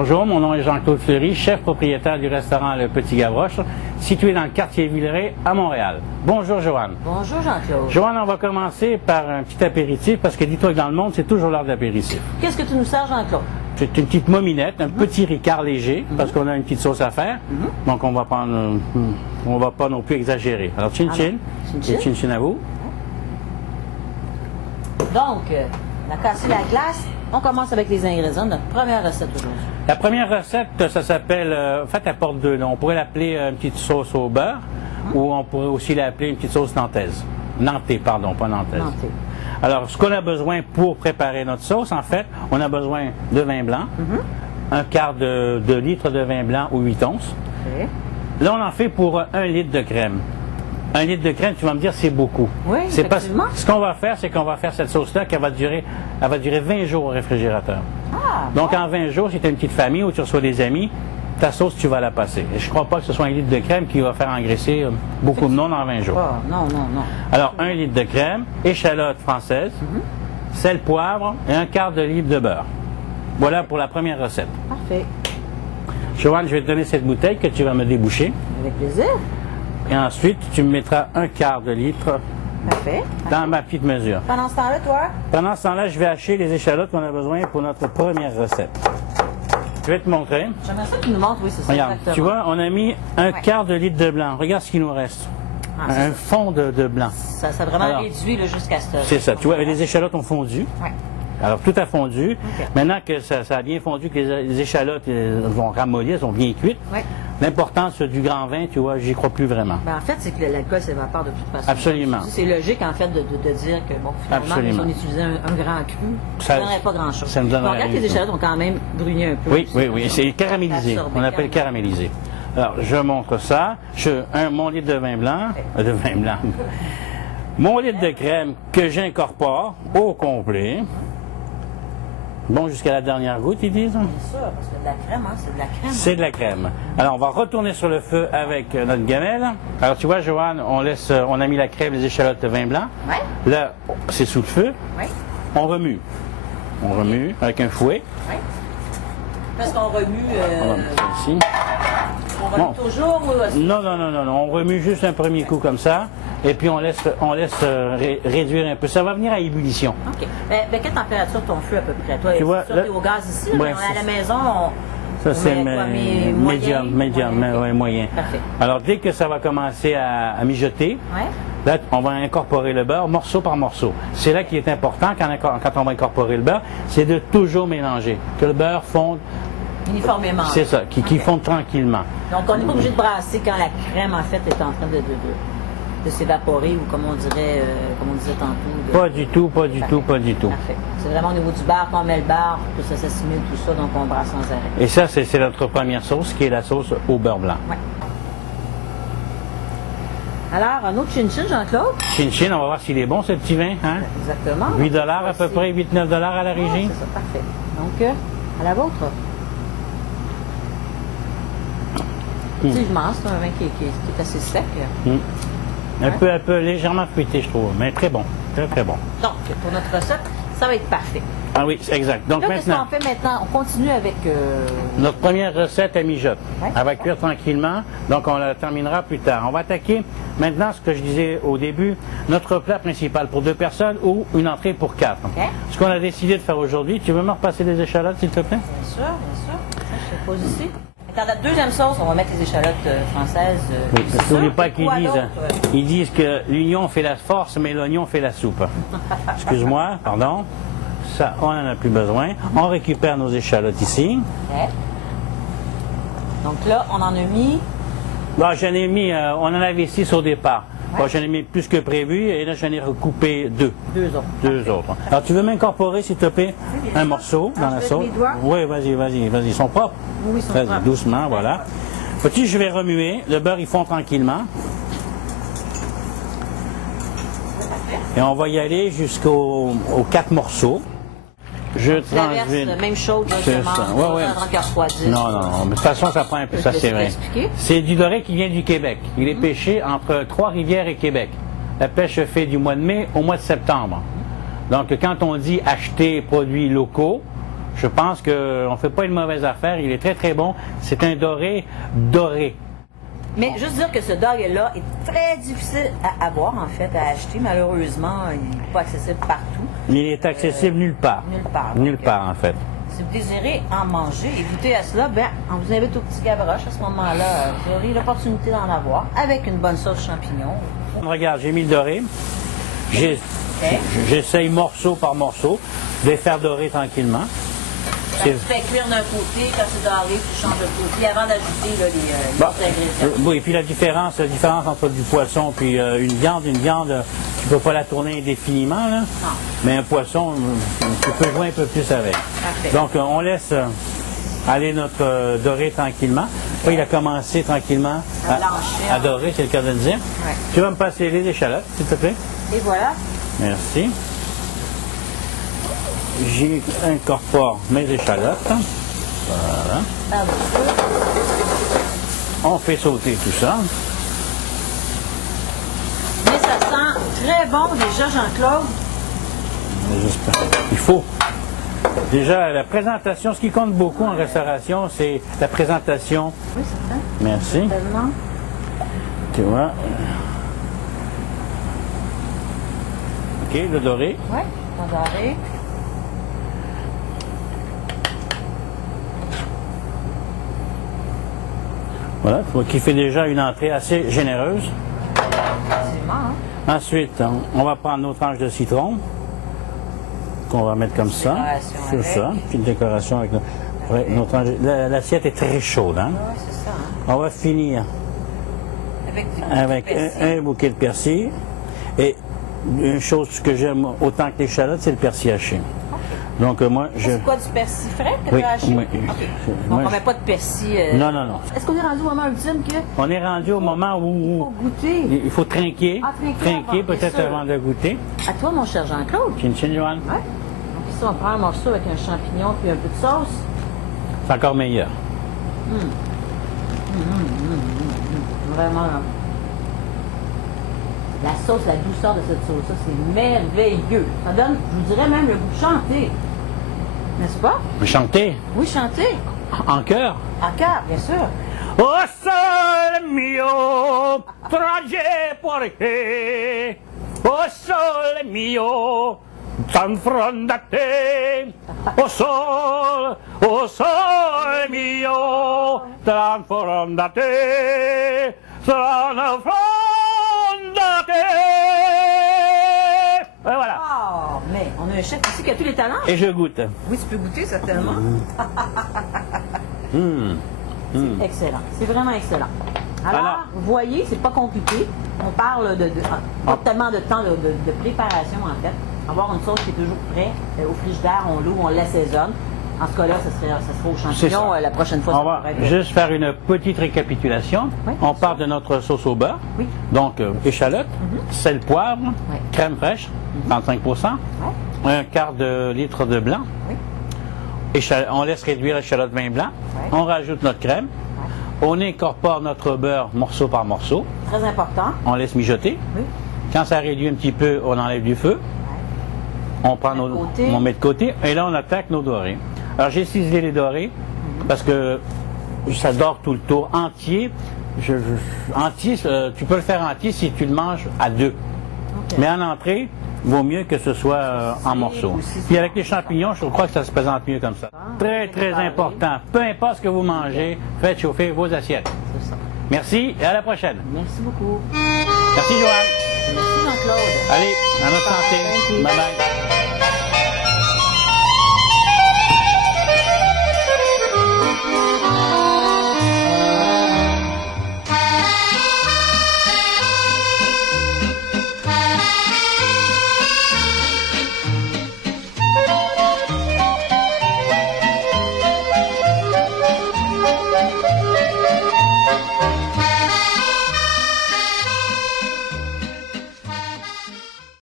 Bonjour, mon nom est Jean-Claude Fleury, chef propriétaire du restaurant Le Petit Gavroche, situé dans le quartier Villeray à Montréal. Bonjour Joanne. Bonjour Jean-Claude. Joanne, on va commencer par un petit apéritif parce que dis-toi que dans le monde, c'est toujours l'heure d'apéritif. Qu'est-ce que tu nous sers, Jean-Claude? C'est une petite mominette, un petit ricard léger parce qu'on a une petite sauce à faire. Donc on va prendre, on va pas non plus exagérer. Alors chin-chin, et chin-chin à vous. Donc, on a cassé la glace. On commence avec les ingrédients de notre première recette aujourd'hui. La première recette, ça s'appelle, en fait, elle porte deux noms. On pourrait l'appeler une petite sauce au beurre ou on pourrait aussi l'appeler une petite sauce nantaise. Nantée, pardon, pas nantaise. Nantée. Alors, ce qu'on a besoin pour préparer notre sauce, en fait, on a besoin de vin blanc, un quart de litre de vin blanc ou 8 onces. Okay. Là, on en fait pour 1 litre de crème. 1 litre de crème, tu vas me dire, c'est beaucoup. Oui, c'est pas, effectivement. ce qu'on va faire, c'est qu'on va faire cette sauce-là qui va durer 20 jours au réfrigérateur. Ah, Donc, en 20 jours, si tu as une petite famille ou tu reçois des amis, ta sauce, tu vas la passer. Et je ne crois pas que ce soit 1 litre de crème qui va faire engraisser beaucoup de monde en 20 jours. oh, non, non, non. Alors, 1 litre de crème, échalote française, sel, poivre et un quart de livre de beurre. Voilà pour la première recette. Parfait. Joanne, je vais te donner cette bouteille que tu vas me déboucher. Avec plaisir. Et ensuite, tu me mettras un quart de litre Parfait. dans ma petite mesure. Pendant ce temps-là, toi? Pendant ce temps-là, je vais hacher les échalotes qu'on a besoin pour notre première recette. Je vais te montrer. J'aimerais ça que tu nous montres, oui, c'est ça. Regarde, exactement. tu vois, on a mis un quart de litre de blanc. Regarde ce qu'il nous reste. Ah, c'est Un fond de blanc. Ça a vraiment Alors, réduit là, jusqu'à ce. C'est ça. Tu vois, les échalotes ont fondu. Ouais. Alors, tout a fondu. Ok. Maintenant que ça a bien fondu, que les échalotes vont ramollir, elles sont bien cuites, Ouais. l'importance du grand vin, tu vois, j'y crois plus vraiment. Ben, en fait, c'est que l'alcool s'évapore de toute façon. Absolument. C'est logique, en fait, de dire que, bon, finalement, Absolument. si on utilisait un grand cru, Ça- ça ne donnerait pas grand-chose. ça ne donnerait On regarde que rien les du échalotes ont quand même bruni un peu. Oui, oui, oui, c'est caramélisé. Absorbé, On appelle caramélisé. Alors, je montre ça. Mon litre de vin blanc, mon litre de crème que j'incorpore au complet. Bon, jusqu'à la dernière goutte, ils disent. C'est sûr, parce que de la crème, hein, c'est de la crème. C'est de la crème. Alors, on va retourner sur le feu avec notre gamelle. Alors, tu vois, Joanne, on a mis la crème, les échalotes de vin blanc. Ouais. Là, c'est sous le feu. Oui. On remue. On remue avec un fouet. Oui. Parce qu'on remue. On va mettre ça ici. On remue Bon. toujours ou. Non, non, non, non, non. On remue juste un premier coup comme ça. Et puis, on laisse réduire un peu. Ça va venir à ébullition. OK. Mais quelle température ton feu à peu près? Toi, Tu vois, sûr, là- t'es au gaz ici, Ouais, mais on est à la maison, Ça, c'est moyen, moyen. Parfait. Alors, dès que ça va commencer à mijoter, Ouais. là, on va incorporer le beurre morceau par morceau. C'est là qu'il est important, quand on va incorporer le beurre, c'est de toujours mélanger. Que le beurre fonde, Uniformément. c'est ça, qui fonde tranquillement. Donc, on n'est pas obligé de brasser quand la crème, en fait, est en train de s'évaporer ou comme on disait tantôt. Pas du tout, pas du tout, pas du tout. Parfait. C'est vraiment au niveau du beurre, quand on met le beurre, que ça s'assimile, tout ça, donc on brasse sans arrêt. Et ça, c'est notre première sauce, qui est la sauce au beurre blanc. Ouais. Alors, un autre chin-chin, Jean-Claude? Chin-chin, on va voir s'il est bon, ce petit vin. Hein? Exactement. 8 $ à peu près, 8-9 $ à la régie. C'est ça, parfait. Donc, à la vôtre. Effectivement, c'est un vin qui est assez sec. Un peu légèrement fruité, je trouve, mais très bon, très très bon. Donc, pour notre recette, ça va être parfait. Ah oui, exact. Donc Là, qu'est-ce maintenant, qu'on fait maintenant? On continue avec... notre première recette, elle mijote. Ouais. Elle va cuire tranquillement, donc on la terminera plus tard. On va attaquer maintenant ce que je disais au début, notre plat principal pour 2 personnes ou une entrée pour 4. OK. Ce qu'on a décidé de faire aujourd'hui, tu veux me repasser les échalotes, s'il te plaît? Bien sûr, bien sûr. Ça, je te pose ici. Dans la deuxième sauce, on va mettre les échalotes françaises. Oui, parce ici. n'oubliez pas Et qu'ils quoi disent, d'autre? ils disent que l'union fait la force, mais l'oignon fait la soupe. Excuse-moi, pardon. Ça, on n'en a plus besoin. On récupère nos échalotes ici. OK. Donc là, on en a mis... Bon, j'en ai mis, on en avait 6 au départ. Bon, j'en ai mis plus que prévu et là, j'en ai recoupé 2. 2 autres. Deux autres. Alors, tu veux m'incorporer, s'il te plaît, un morceau dans la je vais sauce? avec mes doigts? Oui, vas-y. Ils sont propres? Oui, ils sont Vas-y, propres. doucement, voilà. Petit, je vais remuer. Le beurre, il fond tranquillement. Et on va y aller jusqu'aux 4 morceaux. Je L'inverse, transvine. même chose, C'est justement. ça. Ouais. Avant qu'il refroidisse. Non. Mais de toute façon, ça prend un peu. Ça, c'est vrai. Expliquer? C'est du doré qui vient du Québec. Il est pêché entre Trois-Rivières et Québec. La pêche se fait du mois de mai au mois de septembre. Donc, quand on dit acheter produits locaux, Je pense qu'on ne fait pas une mauvaise affaire. Il est très, très bon. C'est un doré doré. Mais juste dire que ce dog-là est très difficile à avoir, en fait, à acheter. Malheureusement, il n'est pas accessible partout. Il est accessible nulle part. Nulle part. Nulle part, en fait. Si vous désirez en manger et goûter à cela, ben, on vous invite au Petit Gavroche. À ce moment-là, vous aurez l'opportunité d'en avoir avec une bonne sauce champignon. Regarde, j'ai mis le doré. J'essaye morceau par morceau de les faire dorer tranquillement. Tu fais cuire d'un côté, quand c'est doré, tu changes de côté avant d'ajouter les autres ingrédients. Oui, et puis la différence entre du poisson et une viande, tu ne peux pas la tourner indéfiniment, là. Non. Mais un poisson, tu peux jouer un peu plus avec. Parfait. Donc, on laisse aller notre doré tranquillement. Là, il a commencé tranquillement à dorer, c'est le cas de le dire. Ouais. Tu vas me passer les échalotes, s'il te plaît? Et voilà. Merci. J'incorpore mes échalotes. Voilà. Un petit peu. On fait sauter tout ça. Mais ça sent très bon déjà, Jean-Claude. J'espère. Il faut. Déjà, la présentation, ce qui compte beaucoup en restauration, c'est la présentation. Oui, c'est ça. Merci. Tellement. Tu vois. OK, le doré. Oui, le doré. Voilà, qui fait déjà une entrée assez généreuse. Absolument, hein? Ensuite, on va prendre nos tranches de citron, qu'on va mettre comme ça. C'est ça, petite décoration avec nos tranches. L'assiette est très chaude, hein? Oui, c'est ça. Hein? On va finir avec un bouquet de persil. Et une chose que j'aime autant que l'échalote, c'est le persil haché. Donc moi, c'est quoi, du persil frais que oui, tu as acheté? Oui. Okay. Donc on ne met pas de persil... Non, non, non. Est-ce qu'on est rendu au moment ultime que... On est rendu au moment où... Il faut goûter. Il faut trinquer. Ah, trinquer peut-être avant de goûter. À toi, mon cher Jean-Claude. Chin chin, Joanne. Oui. Donc ici, on prend un morceau avec un champignon puis un peu de sauce. C'est encore meilleur. Vraiment. La sauce, la douceur de cette sauce-là, c'est merveilleux. Ça donne, je vous dirais même, le goût de chanter. N'est-ce pas? Chanter. Oui, chanter. En chœur. En cœur, bien sûr. Oh sole mio, trage porque. Oh sole mio, t'affrontate. Oh sole mio, t'affrontate. Et voilà. Oh, mais on a un chef ici qui a tous les talents. Et je goûte. Oui, tu peux goûter certainement. C'est excellent. C'est vraiment excellent. Alors, vous voyez, c'est pas compliqué. On parle pas tellement de temps de préparation, en fait. Avoir une sauce qui est toujours prête au frigidaire, on l'ouvre, on l'assaisonne. En ce cas-là, ça serait au champignon la prochaine fois. On va juste faire une petite récapitulation. Oui, on part de notre sauce au beurre. Oui. Donc, échalote, sel, poivre, crème fraîche, 35%, un quart de litre de blanc. Oui. On laisse réduire l'échalote vin blanc. On rajoute notre crème. On incorpore notre beurre morceau par morceau. Très important. On laisse mijoter. Oui. Quand ça réduit un petit peu, on enlève du feu. On prend on met de côté et là on attaque nos dorés. Alors j'ai ciselé les dorés parce que ça dort tout le tour entier. Entier, tu peux le faire entier si tu le manges à deux. Okay. Mais en entrée, il vaut mieux que ce soit en morceaux. Puis avec les champignons, je crois que ça se présente mieux comme ça. Très, très important. Peu importe ce que vous mangez, faites chauffer vos assiettes. C'est ça. Merci et à la prochaine. Merci beaucoup. Merci Joanne. Merci Jean-Claude. Allez, à notre santé. Bye bye.